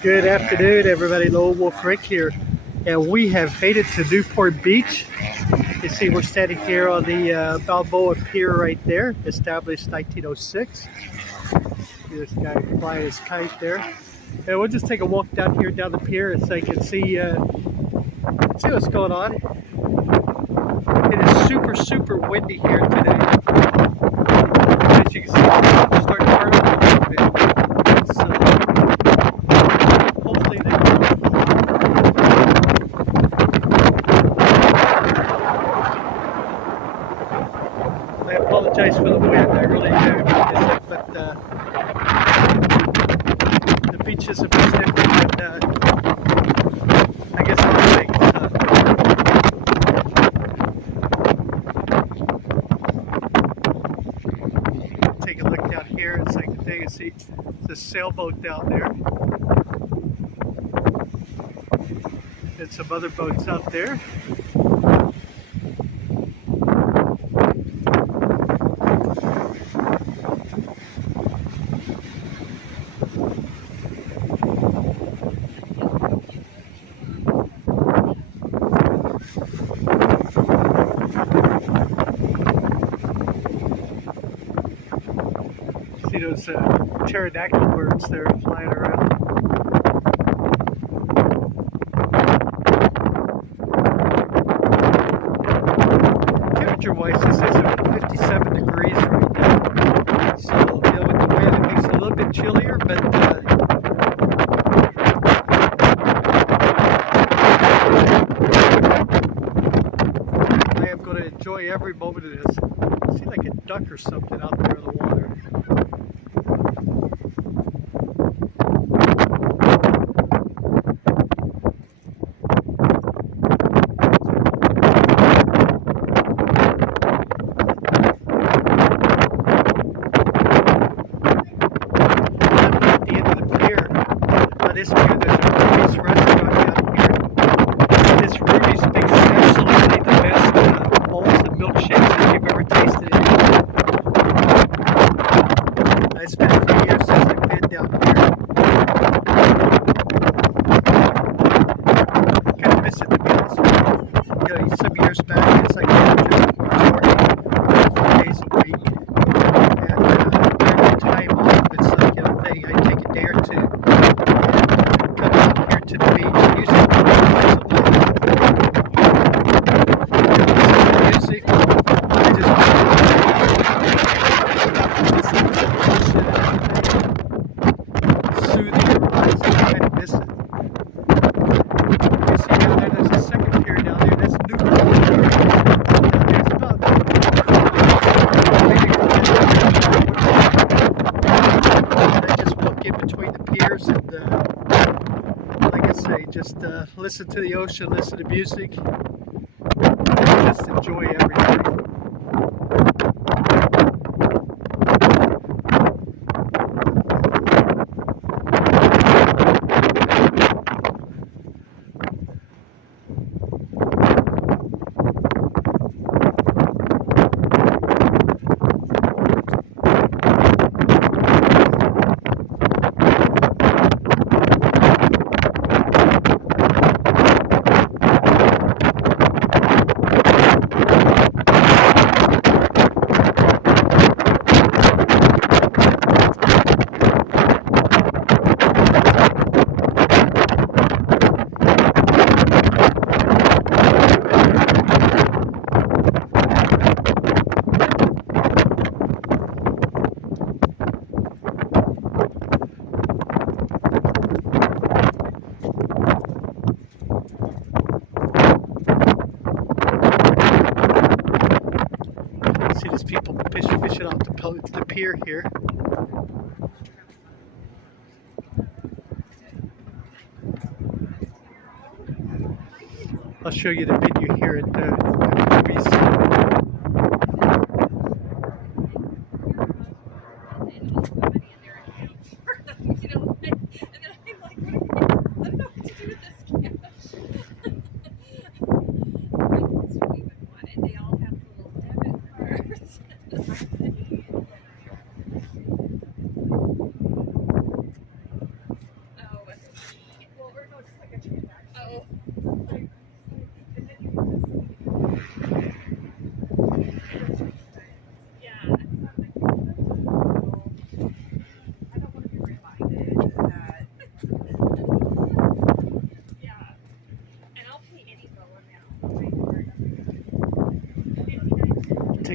Good afternoon, everybody. Lone Wolf Rick here, and we have made it to Newport Beach. You see, we're standing here on the Balboa Pier right there, established 1906. See this guy flying his kite there. And we'll just take a walk down here, down the pier, so you can see what's going on. It is super, super windy here today. As you can see, it's starting to turn up a little bit. So, hopefully I apologize for the wind, I really do. But the beach is a bit different than I guess everything. Take a look down here. It's like the thing you see the sailboat down there. And some other boats out there. See those pterodactyl birds there flying around. Temperature-wise, this is at 57 degrees right now. So, with the wind, it makes it a little bit chillier, but I am going to enjoy every moment of this. I see like a duck or something out there in the water. This pier, there's a Ruby's restaurant down here. This Ruby's makes absolutely the best bowls and milkshakes that you've ever tasted in. It's been a few years since I've been down here. Kind of miss it, to be honest with you. Some years back, it's like just 4 days a week. And during the time off, it's like thing. I take a day or two. Come out here to the beach, usually twice a week. Music, I just soothing your eyes, I kind of miss it. You see down there, there's a second pier down there, that's Newport. There's about I just walk in between the piers and like I say, just listen to the ocean, listen to music, just enjoy everything. See these people fishing off the pier here. I'll show you the menu here at Ruby's.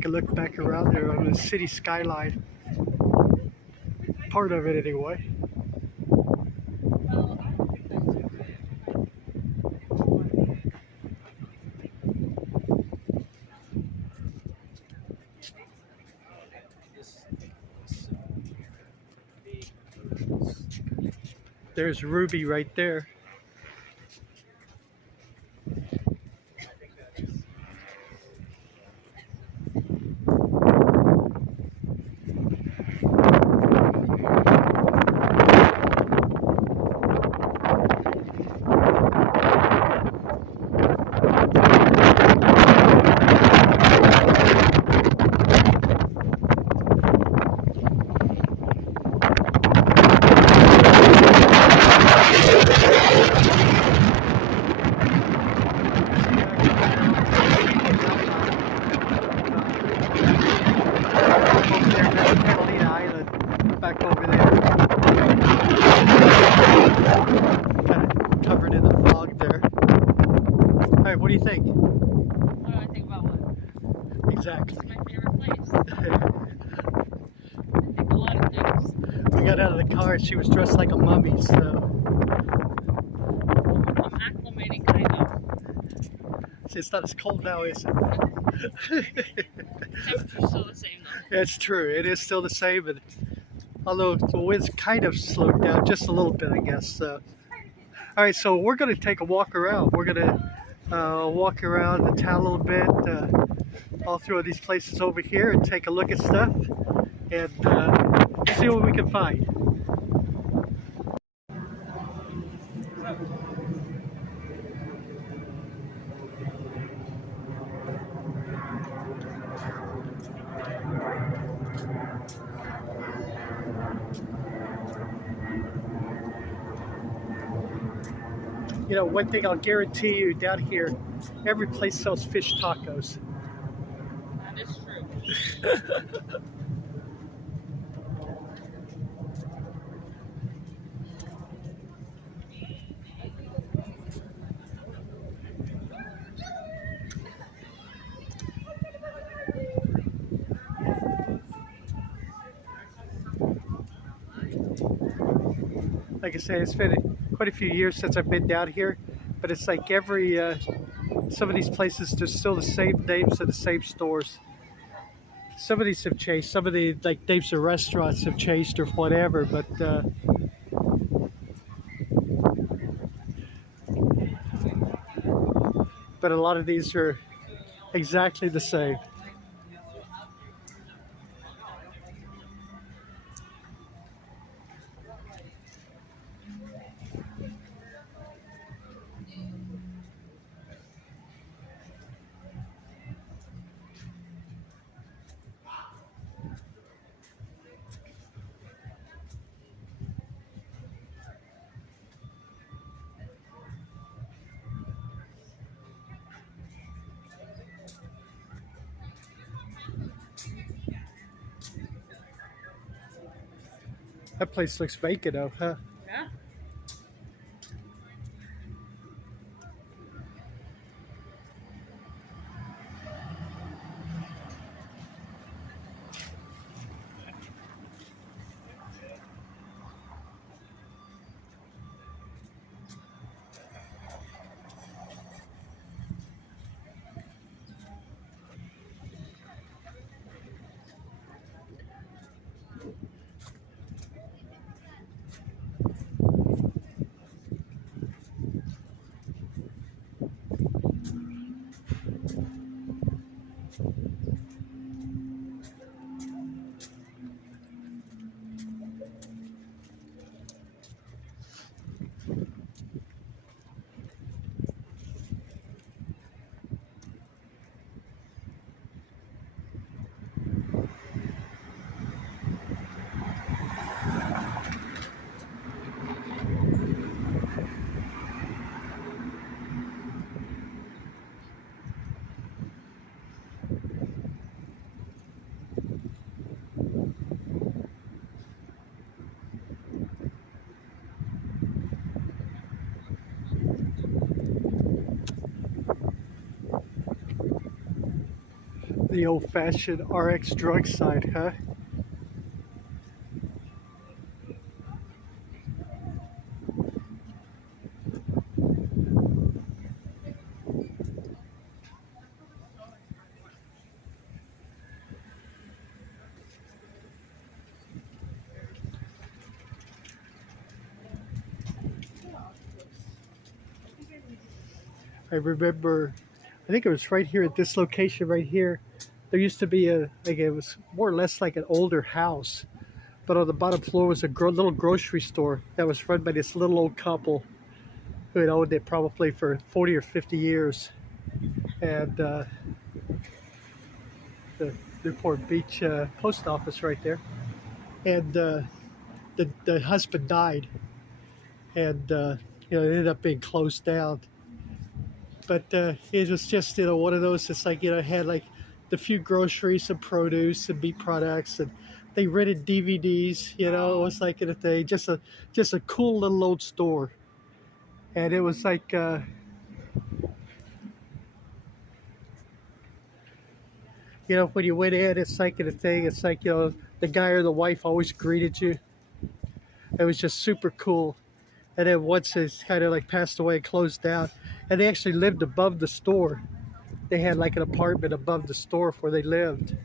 take a look back around there on the city skyline. Part of it anyway. There's Ruby right there. Back over there. Kind of covered in the fog there. Alright, what do you think? What do I think about what? Exactly. It's my favorite place. I think a lot of things. We got out of the car and she was dressed like a mummy, so. I'm acclimating, kind of. See, it's not as cold now, is it? Temperature's still the same, though. It's true, it is still the same, but although the wind's kind of slowed down just a little bit, I guess. Alright, so we're going to take a walk around. We're going to walk around the town a little bit, all through these places over here, and take a look at stuff, and see what we can find. You know, one thing I'll guarantee you down here, every place sells fish tacos. That is true. Like I say, it's been quite a few years since I've been down here, but it's like every, some of these places, there's still the same names of the same stores. Some of these have changed, some of the like names of restaurants have changed or whatever, but a lot of these are exactly the same. That place looks vacant though, huh? Yeah. Pretty old-fashioned RX drug side, huh? I remember, I think it was right here at this location right here. There used to be like it was more or less like an older house, but on the bottom floor was a little grocery store that was run by this little old couple who had owned it probably for 40 or 50 years. And the Newport Beach post office right there. And the husband died, and it ended up being closed down. But it was just one of those. It's like it had like the few groceries, some produce, and meat products, and they rented DVDs. It was like a thing, just a cool little old store. And it was like when you went in, it's like a thing. It's like the guy or the wife always greeted you. It was just super cool. And then once it's kind of like passed away and closed down, and they actually lived above the store. They had like an apartment above the store where they lived.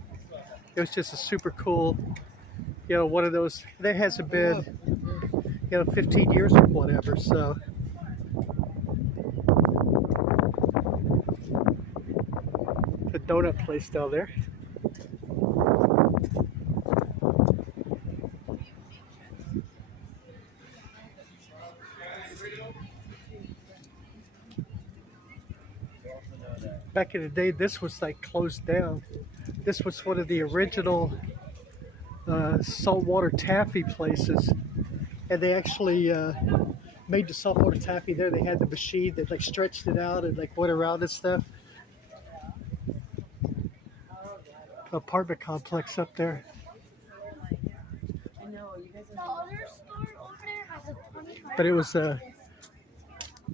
It was just a super cool, one of those. That hasn't been, 15 years or whatever. So the donut place down there. Back in the day, this was like closed down. This was one of the original saltwater taffy places, and they actually made the saltwater taffy there. They had the machine that like stretched it out and like went around and stuff. Apartment complex up there. But it was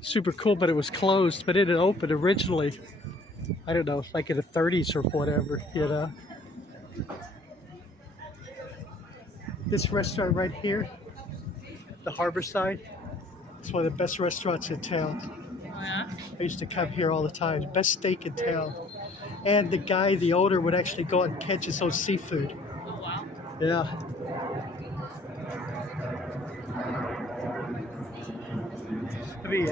super cool, but it was closed. But it had opened originally, I don't know, like in the 30s or whatever, This restaurant right here, the Harbor Side, it's one of the best restaurants in town. Oh, yeah? I used to come here all the time. Best steak in town. And the owner, would actually go out and catch his own seafood. Oh, wow. Yeah. Let me,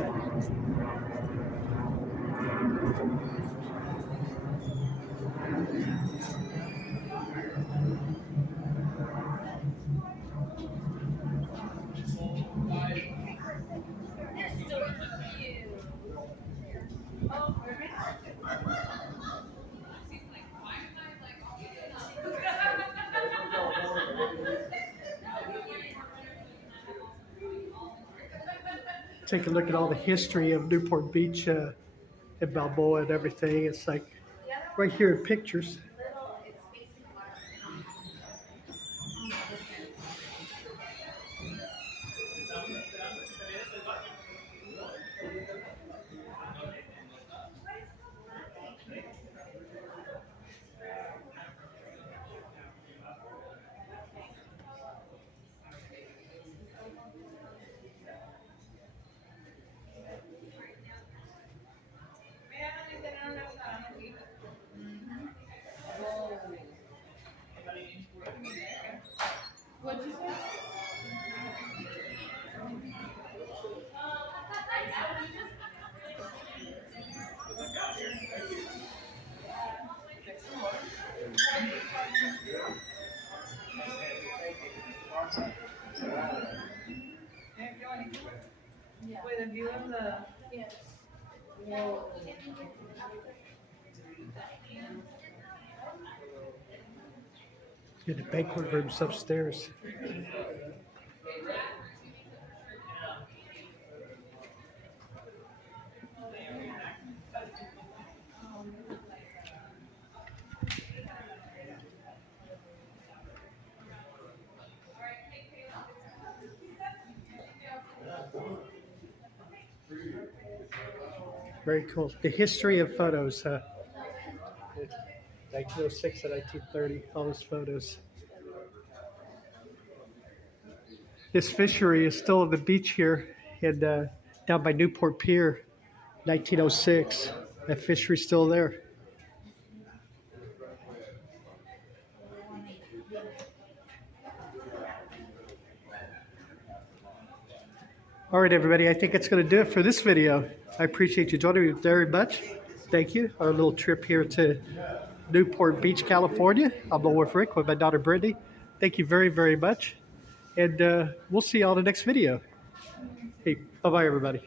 take a look at all the history of Newport Beach and Balboa and everything. It's like right here in pictures. What'd you say? Wait, the view of the. Yes. Whoa. Yeah, the banquet room's upstairs. Very cool. The history of photos, huh? 1906 and 1930, all those photos. This fishery is still on the beach here in, down by Newport Pier, 1906. That fishery's still there. All right, everybody, I think that's going to do it for this video. I appreciate you joining me very much. Thank you. Our little trip here to Newport Beach, California. I'm with Rick with my daughter, Brittany. Thank you very, very much. And we'll see you all in the next video. Hey, bye-bye, everybody.